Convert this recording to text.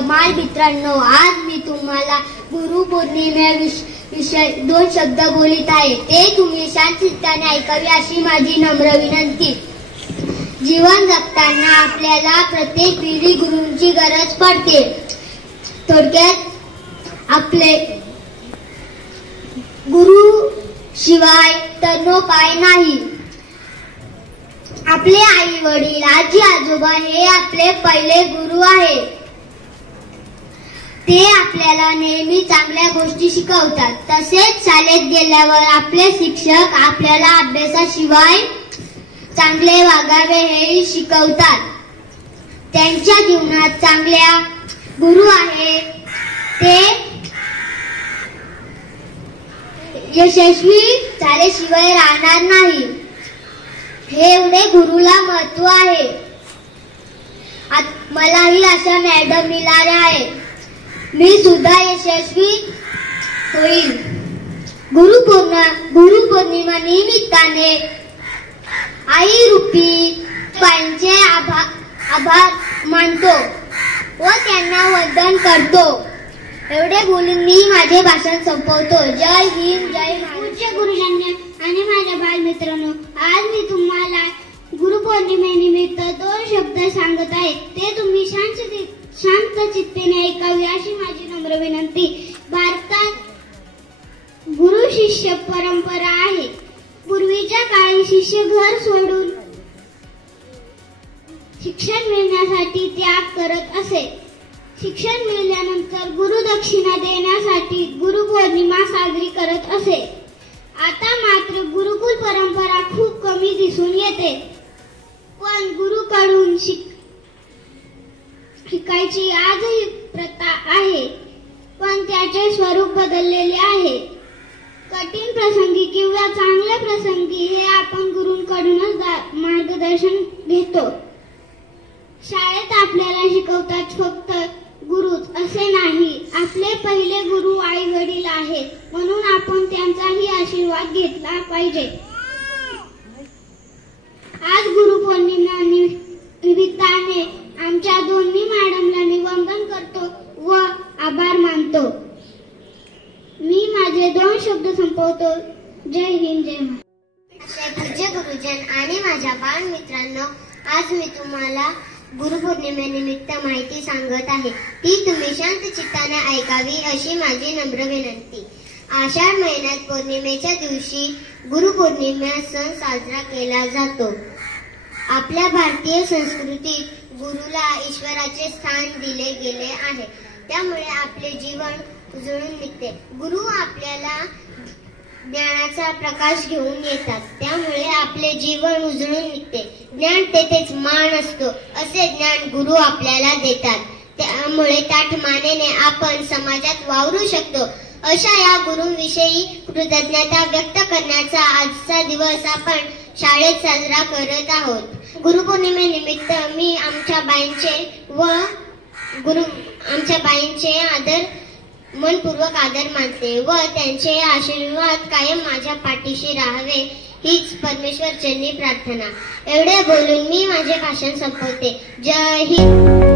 कमाल मित्रांनो, आज मी तुम्हाला गुरुपौर्णिमेविषयी 2 शब्द बोलित आहे. ते तुम्ही शांतचित्ताने ऐकावे अशी माझी नम्र विनंती. जीवन जगताना आपल्याला प्रत्येक वेळी गुरूंची गरज पडते. थोडक्यात आपले गुरु शिवाय तरणोपाय नाही. आपले आई वडील, आजी आजोबा हे आपले पहिले गुरु आहे. ते आपल्याला नेहमी चांगल्या गोष्टी शिकवतात. तसेच शाळेत गेल्यावर आपले शिक्षक आपल्याला अभ्यासाशिवाय चांगले वागावे हे शिकवतात. त्यांच्या जीवनात चांगल्या गुरु आहे ते यशस्वी झाल्याशिवाय राहणार नाही. हे एवढे गुरुला महत्व आहे. मलाही अशा मॅडम मिळाल्या आहेत. मी सुद्धा यशस्वी होईल. गुरुपौर्णिमा निमित्ताने आई रूपी बाईंचे आभार मानतो व त्यांना वंदन करतो. एवढे बोलून मी माझे भाषण संपवतो. जय हिंद, जय महाराष्ट्र. गुरुजनांनो आणि माझ्या बालमित्रांनो, आज मी तुम्हाला गुरुपौर्णिमेनिमित्त 2 शब्द सांगत आहे. ते तुम्ही शांत चित्तेने ऐकावे अशी माझी नम्र विनंती. भारतात गुरु शिष्य परंपरा आहे. पूर्वीच्या काळी शिष्य घर सोडून शिक्षण मिळण्यासाठी त्याग करत असे. शिक्षण मिळाल्यानंतर गुरुदक्षिणा देण्यासाठी गुरुपौर्णिमा साजरी करत असे. आता मात्र गुरुकुल परंपरा खूप कमी दिसून येते. पण गुरुकडून शिकायची आजही प्रथा आहे, पण त्याचे स्वरूप बदललेले आहे. कठीण प्रसंगी किंवा चांगल्या प्रसंगी हे आपण गुरूंकडूनच मार्गदर्शन घेतो. शाळेत आपल्याला शिकवतात फक्त गुरुच असे नाही. आपले पहिले गुरु आई वडील आहेत, म्हणून आपण त्यांचाही आशीर्वाद घेतला पाहिजे. आज गुरुपौर्णिमा निमित्ताने आमच्या दोन्ही मॅडमला मी वंदन करतो व आभार मानतो. मी माझे 2 शब्द संपवतो. जय हिंद, जय महाराष्ट्र. पूज्य गुरुजन आणि माझ्या बाल मित्रांनो, आज मी तुम्हाला गुरुपौर्णिमेनिमित्त माहिती सांगत आहे. ती तुम्ही शांत चित्ताने ऐकावी अशी माझी नम्र विनंती. आषाढ महिन्यात पौर्णिमेच्या दिवशी गुरुपौर्णिमा सण साजरा केला जातो. आपल्या भारतीय संस्कृतीत गुरुला ईश्वराचे स्थान दिले गेले आहे. त्यामुळे आपले जीवन उजळून निघते. गुरु आपल्याला ज्ञानाचा प्रकाश घेऊन येतात. त्यामुळे आपले जीवन उजळून निघते. ज्ञान तेथेच मान असतो असे ज्ञान गुरु आपल्याला देतात. त्यामुळे ताठ मानेने आपण समाजात वावरू शकतो. अशा या गुरूंविषयी कृतज्ञता व्यक्त करण्याचा आजचा दिवस आपण शाळेत साजरा करत आहोत. गुरुपौर्णिमेनिमित्त मी आमच्या बाईंचे मनपूर्वक आदर मानते व त्यांचे आशीर्वाद कायम माझ्या पाठीशी राहावे हीच परमेश्वर चरणी प्रार्थना. एवढे बोलून मी माझे भाषण संपवते. जय हिंद.